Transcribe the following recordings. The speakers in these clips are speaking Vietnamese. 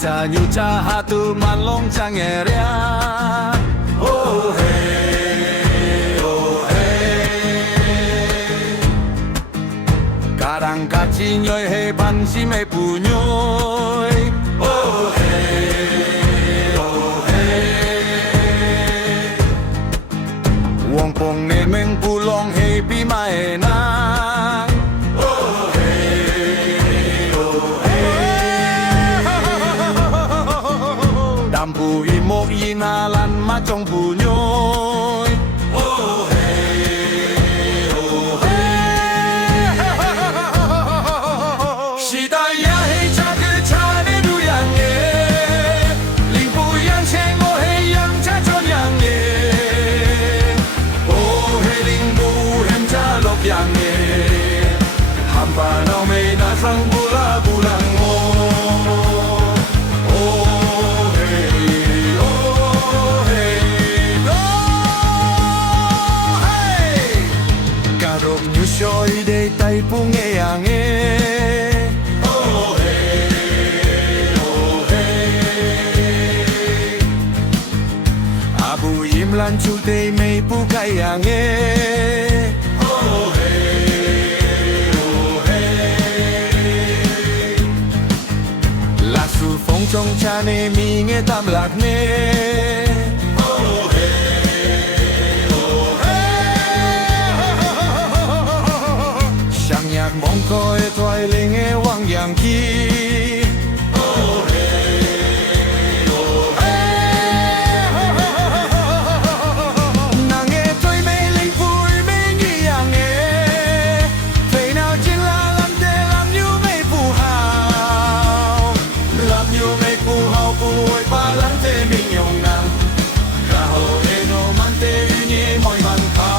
Katanya hatu manlong cangeria. Oh hey, oh hey. Karang kacinyoy hey bansimay punyoy. Oh hey, oh hey. Wong pong nemeng pulong hey pimaenang. Oh hey, oh hey. Dampu imok yinalan macong punyoy. Oh hey, oh hey. Shidaya hey chake chane du yang ye. Lingpu yang cheng oh hey yang cha chon yang ye. Oh hey lingpu hem cha lok yang ye. Hampa nao mei na sang bula bulang mo. Shoy day tay pungeyange. Oh hey, oh hey. Abu imlan chute may pukayange. Oh hey, oh hey. Lasu phong chong chane minge tam lakne. Mong coi thoại linh nghe hoàng yang ki. Oh hey, oh hey. Nàng nghe tôi mê linh vui mê nghi yang nghe. Thế nào chính là làm để làm như mê phù hào. Làm như mê phù hào phù hồi ba lắng thế mình nhông nàng. Cả hồ ê nô man tê nhé mọi bàn khá.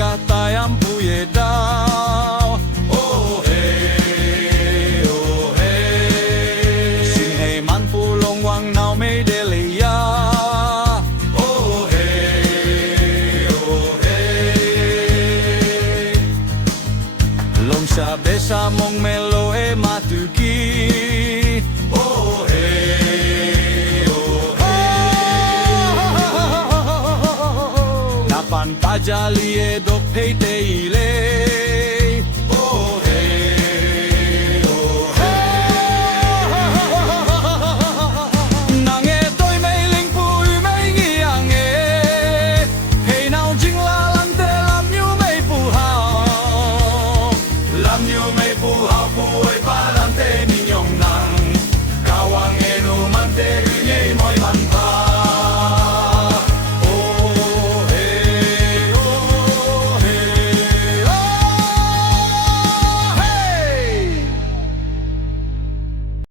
Katayam puye dao. Oh hey, oh hey. Xin hey man pulong wang nao mei de liya. Oh hey, oh hey. Long sa besa mong melo e matuki. Oh hey, oh hey. Napan pajali